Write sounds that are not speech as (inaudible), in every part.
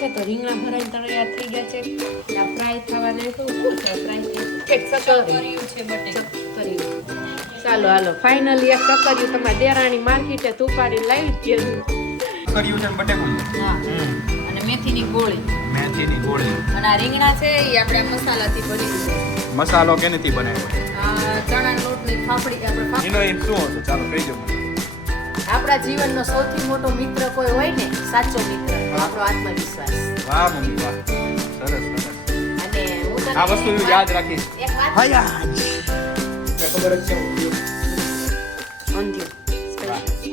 છે તો રીંગણા ભરાઈને તૈયાર થઈ ગયા છે. આ ફ્રાય થવાના શું ફ્રાય કેક કર્યું છે બટેકા કર્યું ચાલો હાલો ફાઇનલી એક સકર્યું તમારે દેરાણી માર્કેટે તું પાડીને લાવી જ કર્યું છે ને બટેકું હા. અને મેથીની ગોળી. મેથીની ગોળી. અને આ રીંગણા છે એ આપણે મસાલાથી ભરી દીધું મસાલો કેનેથી બનાવ્યો? આ ચણાના લોટની ફાફડી આપણે એનો એમ શું હતું? ચાલો કહી દો. આપણા જીવનનો સૌથી મોટો મિત્ર કોઈ હોય ને સાચો મિત્ર. આપણો આત્મવિશ્વાસ. વાહ મમ્મી વાહ. સરસ સરસ. અને હું તને આ વસ્તુ યાદ રાખીશ. એક વાત ખબર જ છે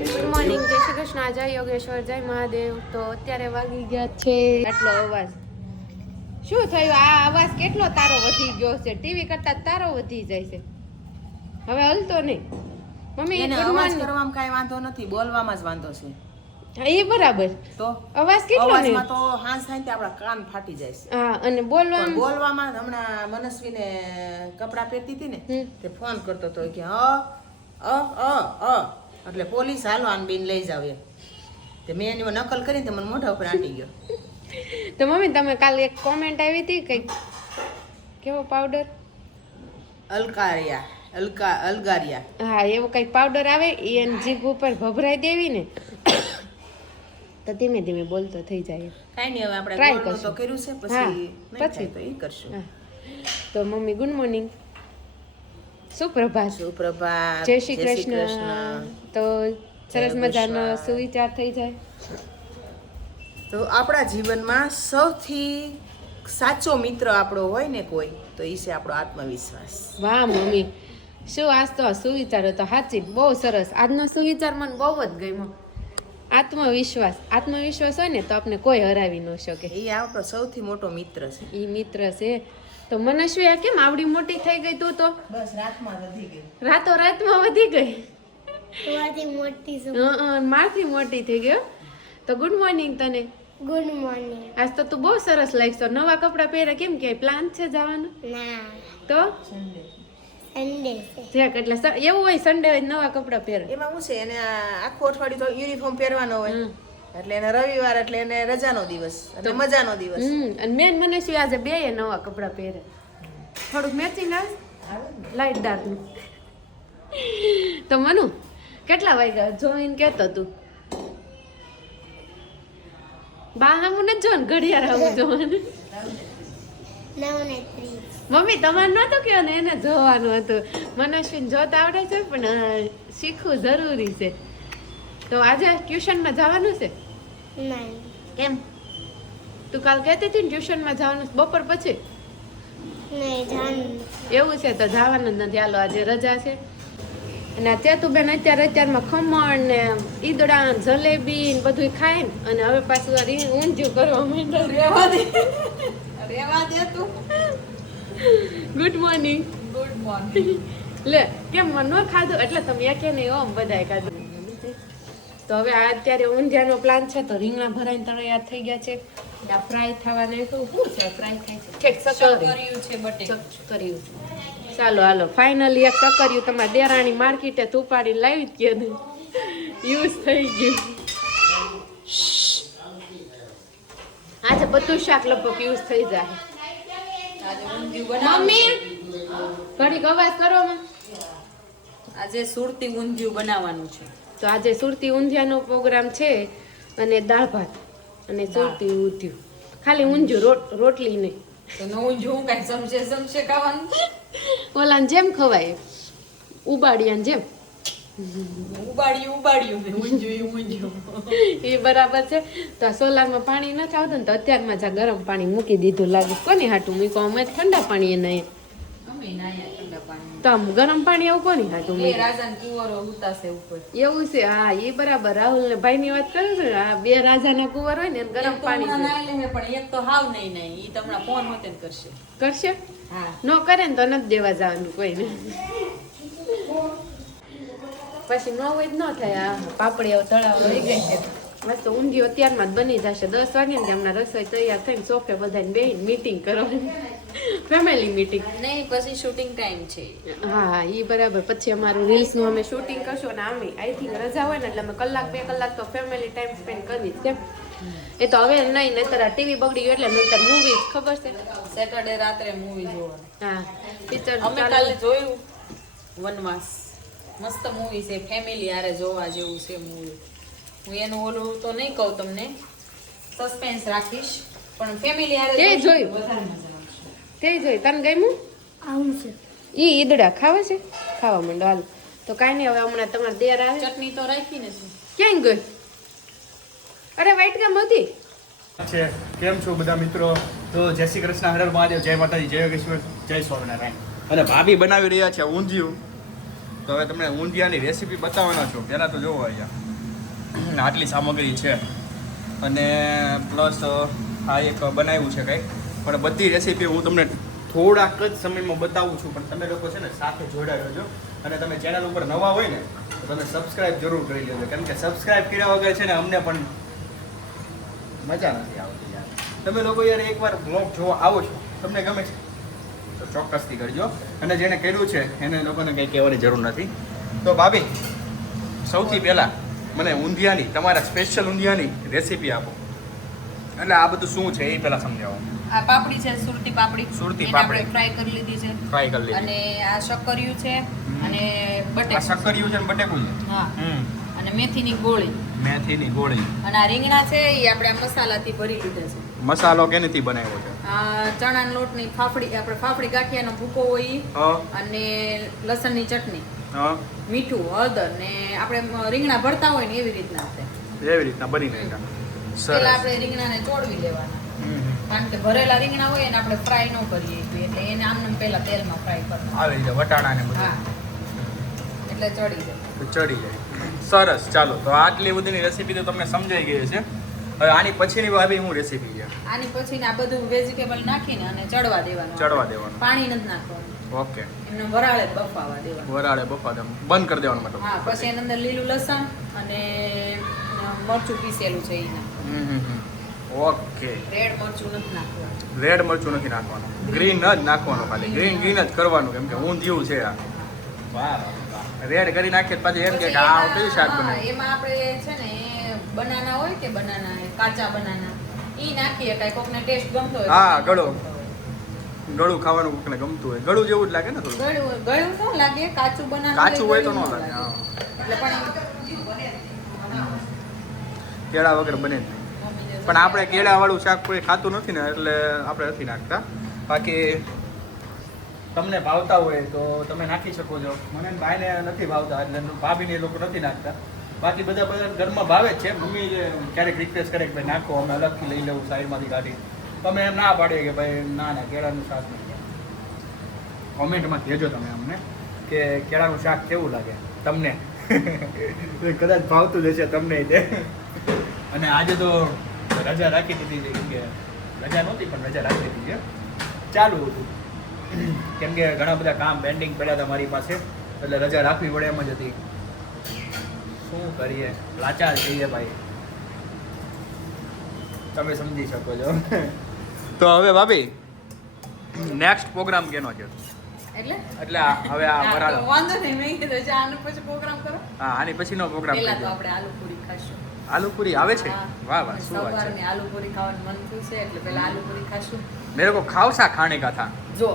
ગુડ મોર્નિંગ જય શ્રી કૃષ્ણ. જય યોગેશ્વર જય મહાદેવ. તો અત્યારે વાગી ગયા છે. આટલો અવાજ. શું થયું? આ અવાજ કેટલો તારો વધી ગયો છે? ટીવી કરતા તારો વધી જાય છે. હવે હલતો નહીં. મમ્મી એને કઈ કરવામાં કાંઈ વાંધો નથી. બોલવામાં જ વાંધો છે. એ બરાબર. તો અવાજ કેટલો ને? અવાજમાં તો હાંસ થાય તે આપણા કાન ફાટી જાય છે. હા અને બોલવામાં બોલવામાં હમણાં મનસ્વીને કપડાં પહેરતી હતી ને તે ફોન કરતો હતો કે અ અ અ અ. એટલે પોલીસ હાલો આન બીન લઈ જાવ તે મેં એની નકલ કરી તે મને મોઢા ઉપર આંટી ગયો. તો મમ્મી તમે કાલે એક કોમેન્ટ આવી હતી કંઈક? કેવો પાવડર અલકારિયા અલકા અલગારિયા. હા એવો કંઈક પાવડર આવે એ એની જીભ ઉપર ભભરાઈ દેવી ને તો ધીમે ધીમે બોલતો થઈ જાય. કાંઈ નહીં હવે આપણે ટ્રાય કરશું. કર્યું છે પછી પછી. તો એ કરશું. તો મમ્મી ગુડ મોર્નિંગ સુપ્રભાત. સુપ્રભાત. જય શ્રી કૃષ્ણ. તો સરસ મજાનો સુવિચાર થઈ જાય. તો આપણા જીવનમાં સૌથી સાચો મિત્ર આપણો હોય ને કોઈ તો એ છે આપણો આત્મવિશ્વાસ. વાહ મમ્મી. શું આજ તો સુવિચાર હતો સાચી બહુ સરસ. આજનો સુવિચાર મને બહુ જ ગમ્યો. આત્મવિશ્વાસ. આત્મવિશ્વાસ હોય ને તો આપણે કોઈ હરાવી ન શકે. એ આપણો સૌથી મોટો મિત્ર છે. એ મિત્ર છે. તો મનસ્વી આ કેમ આવડી મોટી થઈ ગઈ તું તો? બસ રાતમાં વધી ગઈ. રાતો રાતમાં વધી ગઈ? તમારી મોટી છું. હં, હં, મારથી મોટી થઈ ગયો તો ગુડ મોર્નિંગ તને. ગુડ મોર્નિંગ આજ તો તું બહુ સરસ લાગશો નવા કપડાં પહેરે કેમ કે પ્લાન છે જવાનું? ના. તો? છે. એટલે એવું હોય સન્ડે હોય નવા કપડાં પહેરે. એમાં શું છે એને આખું અઠવાડિયું તો યુનિફોર્મ પહેરવાનો હોય. એટલે એને રવિવાર એટલે એને રજાનો દિવસ એટલે મજાનો દિવસ. અને મેન મને શું આજે બે નવા કપડાં પહેરે. થોડુંક મેચિંગ આવે? લાઈટ ડાર્કનું તો મનુ કેટલા વાગ્યા? જોઈને કહેતો તું. બા હામું નથી જોવાનું ઘડિયાળ હામું જોવાનું. નવ ને ત્રીસ. મમ્મી તમારે નહોતું કયો ને એને જોવાનું હતું? મનસ્વીને જોતા આવડે છે? પણ શીખવું જરૂરી છે. તો આજે ટ્યુશનમાં જવાનું છે? કેમ? તું કાલ કહેતી હતી ને ટ્યુશનમાં જવાનું બપોર પછી? એવું છે તો જવાનું જ નથી. હાલો આજે રજા છે. અને અત્યારે તું બેન અત્યારે અત્યારમાં ખમણ ને ઈદડા જલેબી ને બધું ખાય ને અને હવે પાછું આ ઊંધિયું કરવા માંડ્યું રેવા દે. રેવા દે તું. ગુડ મોર્નિંગ ગુડ મોર્નિંગ લે કેમ મનો ખાધું? એટલે તમે કે નહીં ઓમ બધાય ખાધું તો હવે આ અત્યારે ઊંધિયાનો પ્લાન છે તો રીંગણા ભરાઈને તૈયાર થઈ ગયા છે. આ ફ્રાય થવાના તો શું છે? ફ્રાય થાય છે. સકરી છે બટે. કર્યું ચાલો હાલો. ફાઇનલી એક સકર્યું તમારા દેરાણી માર્કેટે તુપાડીને લાવી જ કીધું યુઝ થઈ ગયું. આજે બધું શાક લગભગ યુઝ થઈ જાય. મમ્મી? ઘડીક અવાજ કરો આજે સુરતી ઊંધિયું બનાવવાનું છે. તો આજે સુરતી ઊંધિયાનો પ્રોગ્રામ છે અને દાળ ભાત અને સુરતી ઊંધિયું. ખાલી ઊંધિયું રોટ રોટલી નહીં. તો ન ઊંધિયું હું કાંઈ સમજે સમજે ખાવાનું? ઓલાને જેમ ખવાય ઉબાડિયાને જેમ. ઉબાડ્યું ઉબાડ્યું એ બરાબર છે. તો આ સોલારમાં પાણી નથી આવતું ને તો અત્યારમાં જ ગરમ પાણી મૂકી દીધું લાગે. કોની હાટું મૂક્યું? અમે ઠંડા પાણી એને અમે ઠંડા પાણી તો આમ ગરમ પાણી આવું કોની હાટું કુંવરો ઉતાસે ઉપર. એવું છે? હા એ બરાબર. રાહુલ ને ભાઈ ની વાત કરું છું? આ બે રાજાના કુંવર હોય ને એને ગરમ પાણી નાઈ લે પણ એક તો હાવ નહીં નહીં ઈ તમને ફોન હોતે કરશે. કરશે? હા. ન કરે ને તો નથી દેવા જવાનું કોઈને. પછી ન હોય જ ન થાય આ પાપડી તળાવ રહી ગઈ છે. બસ તો ઊંધિયું અત્યારમાં જ બની જશે. દસ વાગે ને હમણાં રસોઈ તૈયાર થઈને સોફે બધાને બેહીને મીટિંગ કરવાની. ફેમિલી મીટિંગ નહીં પછી શૂટિંગ ટાઈમ છે. હા એ બરાબર. પછી અમારું રીલ્સનું અમે શૂટિંગ કરશું અને અમે આઈ થિંક રજા હોય ને એટલે અમે કલાક બે કલાક તો ફેમિલી ટાઈમ સ્પેન્ડ કરી કેમ એ તો હવે નહીં નહીતર આ ટીવી બગડી ગયું એટલે નહીતર મૂવી ખબર છે? સેટરડે રાત્રે મૂવી જોવા હા પિક્ચર અમે કાલે જોયું વનવાસ. મસ્ત મૂવી છે ફેમિલી હારે જોવા જેવું છે મૂવી હું એનું ઓલું તો નહીં કહું તમને. સસ્પેન્સ રાખીશ પણ ફેમિલી હારે તે જોયું. વધારે મજા તે જોઈ તને ગમ્યું? આવું છે. ઈ ઈદડા ખાવા છે? ખાવા માંડો હાલ. તો કાંઈ નહીં હવે હમણાં તમારે દેર આવે. ચટણી તો રાખી ને ક્યાં ગઈ? અરે વાઈટ ગામ હતી. છે. કેમ છો બધા મિત્રો? તો જય શ્રી કૃષ્ણ હર હર મહાદેવ જય માતાજી જય યોગેશ્વર જય સ્વામિનારાયણ. અને ભાભી બનાવી રહ્યા છે ઊંધિયું. તો હવે તમને ઊંધિયાની રેસીપી બતાવવાનો છું. પહેલાં તો જોવો અહીંયા. આટલી સામગ્રી છે. અને પ્લસ આ એક બનાવ્યું છે કંઈક. પણ બધી રેસીપી હું તમને થોડાક જ સમયમાં બતાવું છું. પણ તમે લોકો છે ને સાથે જોડાઈ રહેજો. અને તમે ચેનલ ઉપર નવા હોય ને, તો તમે સબસ્ક્રાઈબ જરૂર કરી લેજો. કેમ કે સબસ્ક્રાઈબ કર્યા વગર છે ને અમને પણ મજા નથી આવતી યાર. તમે લોકો યાર એકવાર બ્લોગ જોવા આવો છો. તમને ગમે છે? તો ચોક્કસથી કરજો. અને જેણે કર્યું છે એને લોકોને કંઈ કહેવાની જરૂર નથી. તો ભાભી સૌથી પહેલાં મને ઊંધિયાની તમારા સ્પેશિયલ ઊંધિયાની રેસીપી આપો. એટલે આ બધું શું છે એ પહેલાં સમજાવો. આ પાપડી છે સુરતી પાપડી. સુરતી પાપડી. ફ્રાય કરી લીધી છે. ટ્રાય કરી લીધી. અને આ શક્કરિયું છે અને આ બટેકું શક્કરિયું છે ને બટેકું છે? હા. અને મેથીની ગોળી. મેથીની ગોળી. અને આ રીંગણા છે એ આપણે આ મસાલાથી ભરી લીધા છે. મસાલો કેનેથી બનાવ્યો છે? આ ચણાના લોટની ફાફડી આપણે ફાફડી ગાંઠિયાનો ભૂકો હોય અને લસણની ચટણી. મીઠું હળદર ને આપણે રીંગણા ભરતા હોય ને એવી રીતના આપણે. એવી રીતના બની પેલા સરસ. આપણે રીંગણાને ચોળવી લેવાના. કારણ કે ભરેલા રીંગણા હોય ને આપણે ફ્રાય ન કરીએ એટલે એને આમને પહેલા તેલમાં ફ્રાય કરવાના. આવી રીતે વટાણા ને બધું એટલે ચડી જાય. ચડી જાય. સરસ ચાલો. તો આટલી બધીની રેસીપી તો તમને સમજાઈ ગઈ છે હવે આની પછીની ભાભી હું રેસીપી છે? આની પછી આ બધું વેજીટેબલ નાખીને અને ચડવા દેવાનું. ચડવા દેવાનું. પાણી નથી નાખવાનું. ઓકે. એમને વરાળે બફાવા દેવાનું. વરાળે બફા દેવાનું. બંધ કરી દેવાનું મતલબ. હા પછી એની અંદર લીલું લસણ અને મરચું પીસેલું છે એના. હમ હમ. ઓકે. રેડ મરચું નથી નાખવાનું. રેડ મરચું નથી નાખવાનું. ગ્રીન. જ નાખવાનું ખાલી. ગ્રીન ગ્રીન જ કરવાનું કેમ કે ઊંધિયું છે આ. વાહ. રેડ કરી નાખીએ પછી એમ કે આ કયું શાક બનાવે એમાં આપણે છે ને બનાના હોય કે બનાના કાચા બનાના ઈ નાખીએ. કાંઈ કોકને ટેસ્ટ ગમતો હોય હા, ગળો. ગળું ખાવાનું કોકને ગમતું હોય. ગળું જેવું જ લાગે ને થોડું ગળું ગળું શું લાગે કાચું બનાના કાચું હોય તો ન લાગે હા. એટલે પણ કેળા વગર બને જ પણ આપણે કેળા વાળું શાક કોઈ ખાતું નથી ને એટલે આપણે નથી નાખતા. બાકી તમને ભાવતા હોય તો તમે નાખી શકો છો. મને ને ભાઈને નથી ભાવતા, એટલે ભાભીને એ લોકો નથી નાખતા. બાકી બધા બધા ઘરમાં ભાવે છે. મમ્મી ક્યારેક રિક્વેસ્ટ કરે કે ભાઈ નાખો, અમે અલગથી લઈ લેવું સાઈડમાંથી કાઢી. તમે એમ ના પાડીએ કે ભાઈ ના ના, કેળાનું શાક નહીં. કોમેન્ટમાં કહેજો તમે અમને કે કેળાનું શાક કેવું લાગે તમને. કદાચ ભાવતું જ તમને તે. અને આજે તો રજા રાખી દીધી છે કે રજા નહોતી, પણ રજા રાખી દીધી છે. ચાલુ હતું. કેમ કે ઘણા બધા કામ પેન્ડિંગ પડ્યા હતા મારી પાસે એટલે રજા રાખવી પડે એમ જ હતી. શું કરીએ? લાચાર થઈએ ભાઈ. તમે સમજી શકો છો. તો હવે ભાભી નેક્સ્ટ પ્રોગ્રામ કેનો છે? એટલે? એટલે હવે આ હા, વાંધો નહીં મેં કીધું છે આનો પછી પ્રોગ્રામ કરો. હા આની પછીનો પ્રોગ્રામ પહેલા તો આપણે આલુ પૂરી ખાશું. આલુ પૂરી આવે છે? વાહ વાહ શું વાત છે. આલુ પૂરી ખાવાનું મન થયું છે એટલે પહેલા આલુ પૂરી ખાશું. મેરે કો ખાવસા ખાને કા થા? જો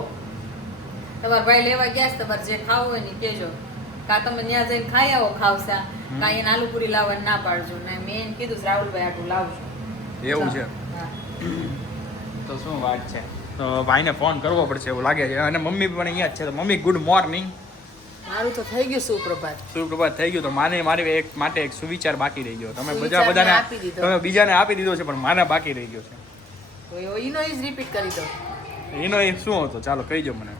તમારા ભાઈ લેવા ગયા છે તમારે જે ખાવું હોય ને કહેજો. કા તમે ત્યાં જઈને ખાઈ આવો ખાવસા કા એને આલુ પૂરી લાવવાની ના પાડજો. ને મેં એને કીધું છે, રાહુલભાઈ આટલું લાવજો. એવું છે? તો શું વાત છે? તો ભાઈને ફોન કરવો પડશે એવું લાગે છે. અને મમ્મી પણ અહીંયા જ છે. તો મમ્મી ગુડ મોર્નિંગ મારું તો થઈ ગયું સુપ્રભાત. સુપ્રભાત થઈ ગયું. તો માને મારી એક માટે એક સુવિચાર બાકી રહી ગયો. તમે બધા બધાને આપી તમે બીજાને આપી દીધો છે પણ માને બાકી રહી ગયો છે. તો એનો ઈઝ રિપીટ કરી દો. એનો એ શું હતો? ચાલો કહી દો મને.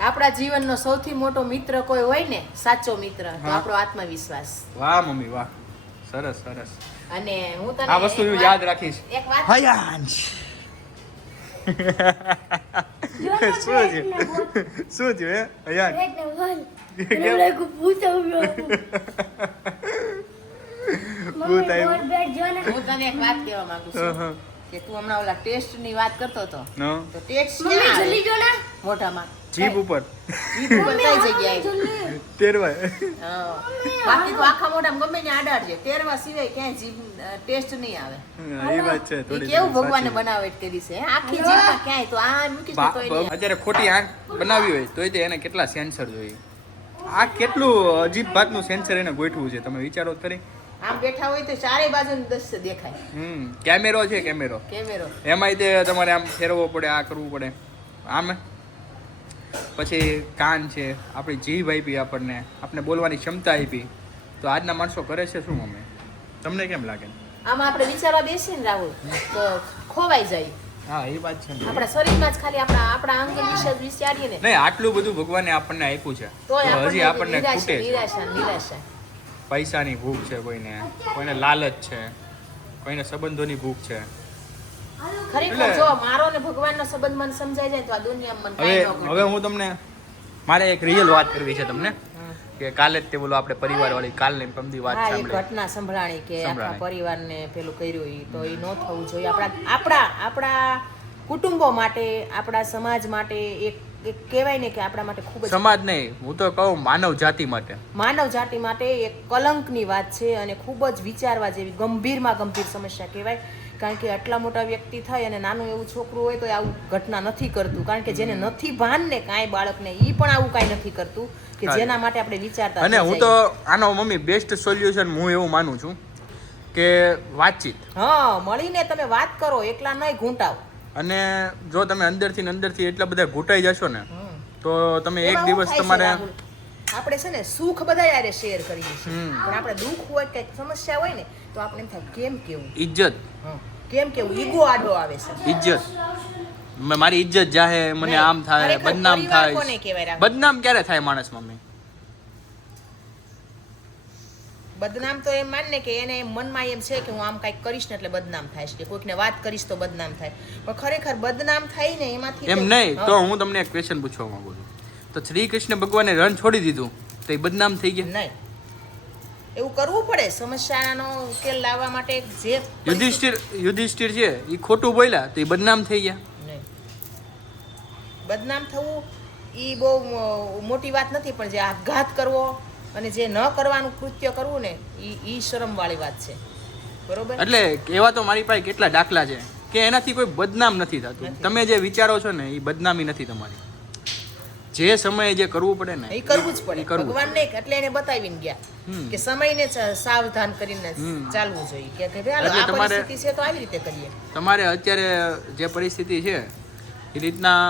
આપણા જીવનનો સૌથી મોટો મિત્ર કોઈ હોય ને સાચો મિત્ર તો આપણો આત્મવિશ્વાસ. વાહ મમ્મી વાહ. સરસ સરસ. અને હું તને આ વસ્તુ હું યાદ રાખીશ. એક વાત હયાંશ શું છે શું છે હે હયાંશ ભૂત આવ્યું. (laughs) આવ્યું. હું તને એક વાત કહેવા માંગુ છું. કે તું હમણાં ઓલા ટેસ્ટની વાત કરતો હતો તો ટેસ્ટ મમ્મી ક્યાં આવે? જલ્દી જો ને. મોઢામાં. જીભ ઉપર. જીભ ઉપર કઈ જગ્યાએ? તેરવા હા. બાકી તો આખા મોઢામાં ગમે ત્યાં આડાડજે. તેરવા સિવાય ક્યાંય જીભ ટેસ્ટ નહીં આવે. એ વાત છે થોડી કેવું ભગવાને સાચી. બનાવટ કરી છે આખી જીભમાં ક્યાંય તો આ મૂકી તો અત્યારે ખોટી આંખ બનાવી હોય તોય તે એને કેટલા સેન્સર જોઈએ. આ કેટલું અજીબ ભાતનું સેન્સર એને ગોઠવું છે તમે વિચારો ખરી. આમ બેઠા હોય તો ચારે બાજુ દ્રશ્ય દેખાય. હમ કેમેરો છે કેમેરો. કેમેરો. એમાંય તે તમારે આમ ફેરવવો પડે આ કરવું પડે. આમ? પછી કાન છે આપણી જીભ આપી આપણને આપણે બોલવાની ક્ષમતા આપી. તો આજના માણસો કરે છે શું અમે? તમને કેમ લાગે? આમાં આપણે વિચારવા બેસીને રાહુલ તો ખોવાઈ જાય. હા એ વાત છે આપણા શરીરમાં જ ખાલી આપણા આપણા અંગ વિશે વિચારીએ ને. નહીં આટલું બધું ભગવાને આપણને આપ્યું છે. તો હજી આપણને નિરાશા નિરાશા. પૈસાની ભૂખ છે કોઈને. કોઈને લાલચ છે. કોઈને સંબંધોની ભૂખ છે. ખરેખર જો મારો ને ભગવાનનો સંબંધ મને સમજાઈ જાય તો આ દુનિયામાં મને હવે હવે હું તમને મારે એક રિયલ વાત કરવી છે તમને. કે કાલે જ તે બોલો આપણે પરિવાર વાળી કાલની પમદી વાત છે એ ઘટના સંભળાણી કે આખા. પરિવારને પેલું કર્યું ઈ તો એ ન થવું જોઈએ. આપણા આપણા આપણા કુટુંબો માટે આપણા સમાજ માટે એક એક કહેવાય ને કે આપણા માટે ખૂબ જ સમાજ નહીં હું તો કહું માનવ જાતિ માટે. માનવ જાતિ માટે એક કલંકની વાત છે અને ખૂબ જ વિચારવા જેવી ગંભીરમાં ગંભીર સમસ્યા કહેવાય. કારણ કે આટલા મોટા વ્યક્તિ થાય અને નાનું એવું છોકરું હોય તો આવું ઘટના નથી કરતું. કારણ કે જેને નથી ભાન ને કાંઈ બાળકને એ પણ આવું કાંઈ નથી કરતું કે જેના માટે આપણે વિચારતા અને હું તો આનો મમ્મી બેસ્ટ સોલ્યુશન હું એવું માનું છું કે વાતચીત. હા મળીને તમે વાત કરો એકલા નહીં ઘૂંટાવ. અને જો તમે અંદરથી ને અંદરથી એટલા બધા ઘૂંટાઈ જશો ને તો તમે એક દિવસ તમારે આપણે છે ને સુખ બધા યારે શેર કરીએ છીએ. પણ આપણે દુઃખ હોય કે સમસ્યા હોય ને તો આપણે એમ થાય કેમ કેવું? ઇજ્જત કેમ કેવું? ઈગો આડો આવે છે. ઇજ્જત મારી ઇજ્જત જાહે મને આમ થાય બદનામ થાય. બદનામ ક્યારે થાય માણસ મમ્મી? બદનામ તો એમ માનને કે એને મનમાં એમ છે કે હું આમ કાંઈક કરીશ ને એટલે બદનામ થાય છે. કે કોઈકને વાત કરીશ તો બદનામ થાય. પણ ખરેખર બદનામ થાય ને એમાંથી એમ નહીં તો હું. તમને એક ક્વેશ્ચન પૂછવા માંગુ છું. તો શ્રી કૃષ્ણ ભગવાને રણ છોડી દીધું તો એ બદનામ થઈ ગયા? નહીં. એવું કરવું પડે. સમસ્યાનો ઉકેલ લાવવા માટે જે યુધિષ્ઠિર યુધિષ્ઠિર છે એ ખોટું બોલ્યા તો એ બદનામ થઈ ગયા. બદનામ થવું એ બહુ મોટી વાત નથી પણ જે આપઘાત કરવો અને જે ન કરવાનું કૃત્ય કરવું ને એ ઈ શરમવાળી વાત છે. બરોબર? એટલે એવા તો મારી પાસે કેટલા દાખલા છે કે એનાથી કોઈ બદનામ નથી થતું. તમે જે વિચારો છો ને એ બદનામી નથી તમારી. જે સમયે જે કરવું પડે ને એ કરવું જ પડે. ભગવાન નહીં એટલે એને બતાવીને ગયા કે સમયને સાવધાન કરીને ચાલવું જોઈએ. કે કે ભાઈ આ પરિસ્થિતિ છે તો આવી રીતે કરીએ. તમારે અત્યારે જે પરિસ્થિતિ છે એ રીતના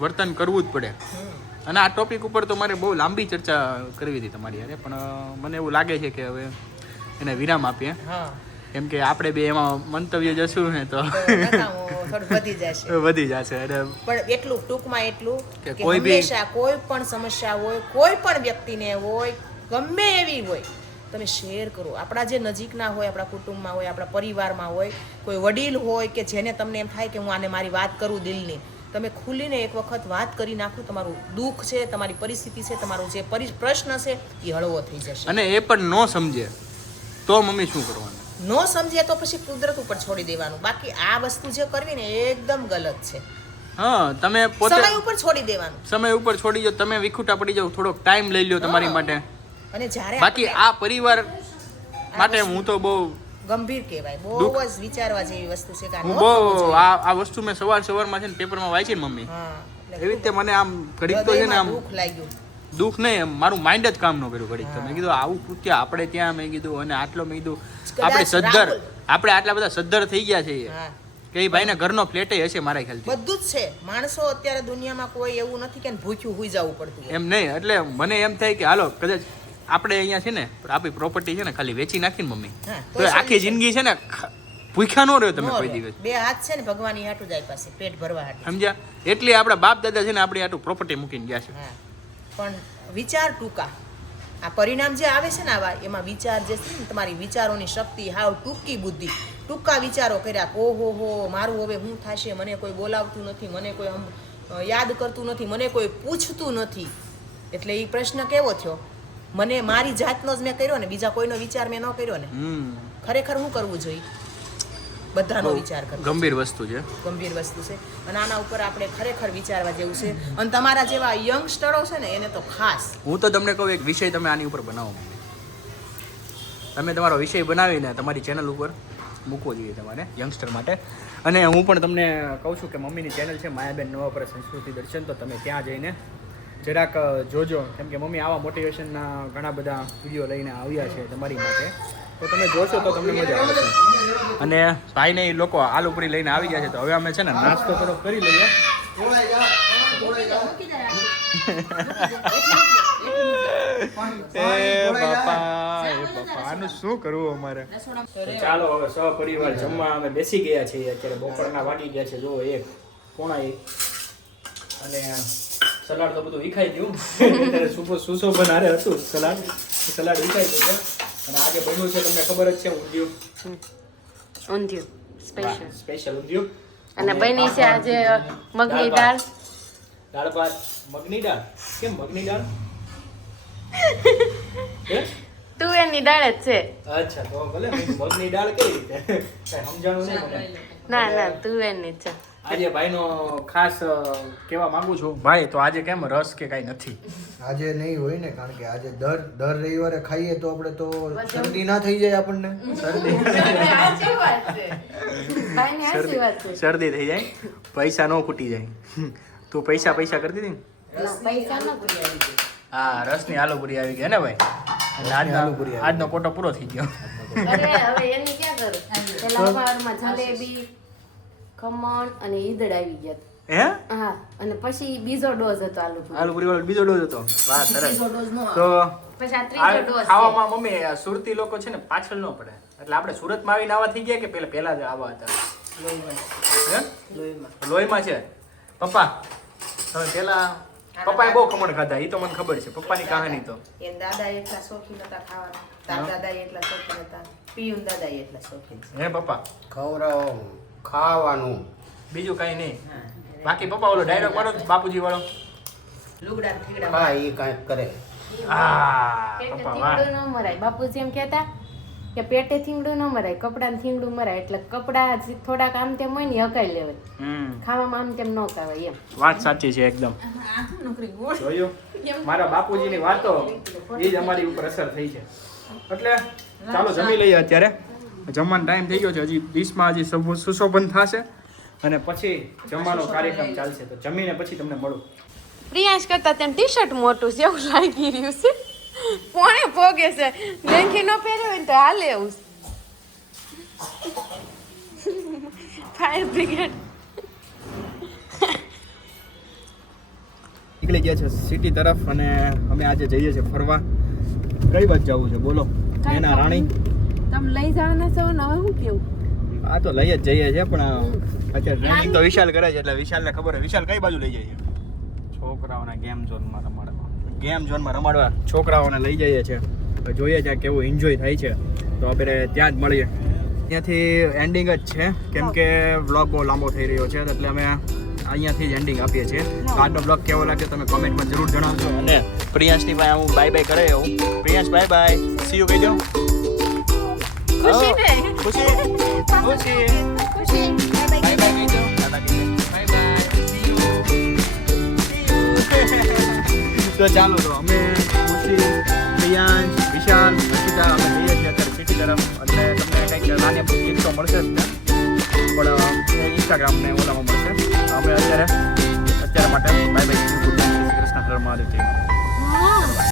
વર્તન કરવું જ પડે. અને આ ટોપિક ઉપર તો મારે બહુ લાંબી ચર્ચા કરવી હતી તમારી યારે પણ મને એવું લાગે છે કે હવે એને વિરામ આપીએ. કેમ કે આપણે બે એમાં મંતવ્ય જશું ને તો (laughs) વધી જશે. વધી જશે એટલે પણ એટલું ટૂંકમાં એટલું કે કે કોઈ બી- કોઈ પણ સમસ્યા હોય કોઈ પણ વ્યક્તિને હોય ગમે એવી હોય તમે શેર કરો. આપણા જે નજીકના હોય આપણા કુટુંબમાં હોય આપણા પરિવારમાં હોય કોઈ વડીલ હોય કે જેને તમને એમ થાય કે હું આને મારી વાત કરું દિલની તમે ખુલીને એક વખત વાત કરી નાખો તમારું દુઃખ છે તમારી પરિસ્થિતિ છે તમારો જે પ્રશ્ન છે એ હળવો થઈ જશે. અને એ પણ ન સમજે તો મમ્મી શું કરવાનું? ન સમજે તો પછી કુદરત ઉપર છોડી દેવાનું. બાકી આ વસ્તુ જે કરવી ને એકદમ ગલત છે. હા તમે પોતે સમય ઉપર છોડી દેવાનું. સમય ઉપર છોડી જાઓ તમે વિખુટા પડી જાઓ થોડોક ટાઈમ લઈ લ્યો તમારી માટે. અને જ્યારે બાકી આ પરિવાર માટે હું તો બહુ ગંભીર કહેવાય. બહુ જ વિચારવા જેવી વસ્તુ છે કે આ હું ન બહુ આ આ વસ્તુ મેં સવાર સવારમાં છે ને પેપરમાં વાંચી ને મમ્મી. એવી રીતે મને આમ ઘડીક તો છે ને આમ દુઃખ લાગ્યું. દુઃખ નહીં એમ મારું માઇન્ડ જ કામ ન કર્યું ઘડીક તો. મેં કીધું આવું કૃત્ય આપણે ત્યાં મેં કીધું અને આટલો મેં કીધું આપણે સદ્ધર આપણે આટલા બધા સદ્ધર થઈ ગયા છે કે એ ભાઈને ઘરનો ફ્લેટ હશે મારા ખ્યાલથી. બધું જ છે. માણસો અત્યારે દુનિયામાં કોઈ એવું નથી કે ભૂખ્યું હુઈ જવું પડતું એમ નહીં એટલે મને એમ થાય કે હાલો કદાચ આપણે અહીંયા છે ને આપણી પ્રોપર્ટી છે ને ખાલી વેચી નાખીને મમ્મી. હા, તો આખી જિંદગી છે ને ભૂખ્યા ન રહ્યો તમે કોઈ. દિવસ. બે હાથ છે ને ભગવાન હાટું જાય પાસે પેટ ભરવા હાટું સમજ્યા? એટલી આપણા બાપ દાદા છે ને આપણી આટલું પ્રોપર્ટી મૂકીને ગયા છે. પણ વિચાર ટૂંકા. આ પરિણામ જે આવે છે ને આવા એમાં વિચાર જે છે ને તમારી વિચારોની શક્તિ હાવ ટૂંકી બુદ્ધિ. ટૂંકા વિચારો કર્યા કે ઓહો હો મારું હવે શું થશે? મને કોઈ બોલાવતું નથી મને કોઈ યાદ કરતું નથી મને કોઈ પૂછતું નથી. એટલે એ પ્રશ્ન કેવો થયો? મને મારી જાતનો જ મેં કર્યો ને બીજા કોઈનો વિચાર મેં ન કર્યો ને. ખરેખર શું કરવું જોઈએ? બધાનો વિચાર કરવો ગંભીર વસ્તુ છે. ગંભીર વસ્તુ છે. અને આના ઉપર આપણે ખરેખર વિચારવા જેવું છે. અને તમારા જેવા યંગસ્ટરો છે ને એને તો ખાસ. હું તો તમને કહું એક વિષય તમે આની ઉપર બનાવો તમે તમારો વિષય બનાવીને તમારી ચેનલ ઉપર મૂકવો જોઈએ તમારે યંગસ્ટર માટે. અને હું પણ તમને કહું છું કે મમ્મીની ચેનલ છે માયાબેન નવાપરા સંસ્કૃતિ દર્શન. તો તમે ત્યાં જઈને જરાક જોજો. કેમ કે મમ્મી આવા મોટિવેશનના ઘણા બધા વીડિયો લઈને આવ્યા છે તમારી માટે. તો તમે જોશો તો તમને મજા આવશે. અને ભાઈને એ લોકો આલુ પૂરી લઈને આવી ગયા છે તો હવે અમે છે ને નાસ્તો થોડો કરી લઈએ. (laughs) એ બાપા એ બાપા આનું શું કરવું અમારે? ચાલો હવે સહપરિવાર જમવા અમે બેસી ગયા છીએ. અત્યારે બપોરના વાગી ગયા છે જો એક પોણા એક અને સલાડ તો બધું વિખાઈ ગયું. ત્યારે સુપો સુસો બનારે હતું સલાડ. સલાડ વિખાઈ ગયું અને આજે બન્યું છે તમને ખબર જ છે ઊંધિયું. Undhiyu special special undhiyu. અને બની છે આજે મગની દાળ દાળ. ભાત. મગની દાળ? કેમ મગની દાળ? (laughs) તું તુવેરની દાળ જ છે. અચ્છા તો ભલે. મગની દાળ કઈ રીતે? સમજાણું નહીં ના ના તું એની છે. આજે ભાઈનો ખાસ કહેવા માંગુ છું. ભાઈ તો આજે કેમ રસ કે કાંઈ નથી? આજે નહીં હોય ને કારણ કે આજે દર દર રવિવારે ખાઈએ તો આપણે તો શરદી ના થઈ જાય આપણને. શરદી. સાચી વાત છે. ભાઈની સાચી વાત છે. શરદી થઈ જાય. પૈસા ન ખૂટી જાય. તું પૈસા પૈસા કરતી હતી હા રસની આલુપુરી આવી ગઈ ને ભાઈ? આજનો આજનો કોટો પૂરો થઈ ગયો. હવે એની ક્યાં કરું પેલા જલેબી ખમણ અને ઈદડ આવી ગયા હે? હા અને પછી બીજો ડોઝ હતો આલુ પૂરી. આલુપુરી વાળો બીજો ડોઝ હતો? વાહ સરસ. બીજો ડોઝ નો તો પછી આ ત્રીજો ડોઝ છે. ખાવામાં મમ્મી સુરતી લોકો છે ને પાછળ ન પડે. એટલે આપણે સુરતમાં આવીને આવા થઈ ગયા કે પેલા પહેલા જ આવા હતા? લોહીમાં. છે? પપ્પા તમે પેલા પપ્પાએ બહુ ખમણ ખાધા એ તો મને ખબર છે. પપ્પાની કહાની તો. એ દાદા એટલા શોખીન હતા ખાવાના. તાર દાદા એટલા શોખીન હતા પિયુન દાદા એટલા શોખીન હે પપ્પા? ખવડાવવાનું ખાવાનું. બીજું કઈ નહીં. બાકી પપ્પા ઓલો ડાયલોગ મારો બાપુજી વાળો. લુગડા ઠીકડા હા એ કાંઈક કરે. આ પેટે પપ્પા વાહ. ન મરાય. બાપુજી એમ કહેતા કે પેટે થીંગડું ન મરાય કપડાને થીંગડું મરાય. એટલે કપડા થોડાક આમ તેમ હોય ને હકાઈ લેવાય. ખાવામાં આમ તેમ ન ખાવાય એમ. વાત સાચી છે એકદમ. જોયું? મારા બાપુજીની વાતો એ જ અમારી ઉપર અસર થઈ છે. એટલે ચાલો જમી લઈએ અત્યારે. જમવાનો ટાઈમ થઈ ગયો છે હજી ડીશમાં હજી સુશોભન થશે અને પછી જમવાનો કાર્યક્રમ ચાલશે. તો જમીને પછી તમને મળું. પ્રિયાંશ કરતા તેમ ટી શર્ટ મોટું છે એવું લાગી રહ્યું છે. કોણે ભોગે છે. લેંઘી ન પહેર્યો હોય ને તો હાલે એવું ફાયર બ્રિગેડ નીકળી ગયા છે સિટી તરફ અને અમે આજે જઈએ છીએ ફરવા. કઈ બાજુ જવું છે? બોલો. એના રાણી. તમે લઈ જવાના છો ને હવે શું કેવું? આ તો લઈ જ જઈએ છે પણ અત્યારે ટ્રેનિંગ તો વિશાલ કરે છે એટલે વિશાલને ખબર હોય. વિશાલ કઈ બાજુ લઈ જઈએ? છોકરાઓને ગેમ ઝોનમાં રમાડવા. ગેમ ઝોનમાં રમાડવા. છોકરાઓને લઈ જઈએ છે તો જોઈએ છે કેવું એન્જોય થાય છે. તો આપણે ત્યાં જ મળીએ. ત્યાંથી એન્ડિંગ જ છે. કેમ કે વ્લોગ બહુ લાંબો થઈ રહ્યો છે એટલે અમે અહીંયાથી જ એન્ડિંગ આપીએ છીએ. તો આજનો બ્લોગ કેવો લાગ્યો તમે કોમેન્ટમાં જરૂર જણાવજો. અને પ્રિયાંશની ભાઈ હું બાય બાય કરે હું Priyansh bye bye see you કહી દો ખુશી ને ખુશી બાય બાય તો ચાલો તો અમે ખુશી પ્રિયાંશ વિશાલ અર્પિતા અમે જઈએ છીએ અત્યારે સિટી તરફ એટલે તમને કંઈક નાની ક્લિપ તો મળશે જ પણ ઇન્સ્ટાગ્રામ ને ઓલામાં મળશે અમે અત્યારે અત્યારે માટે બાય બાય કૃષ્ણ મહાદેવ જય માતા.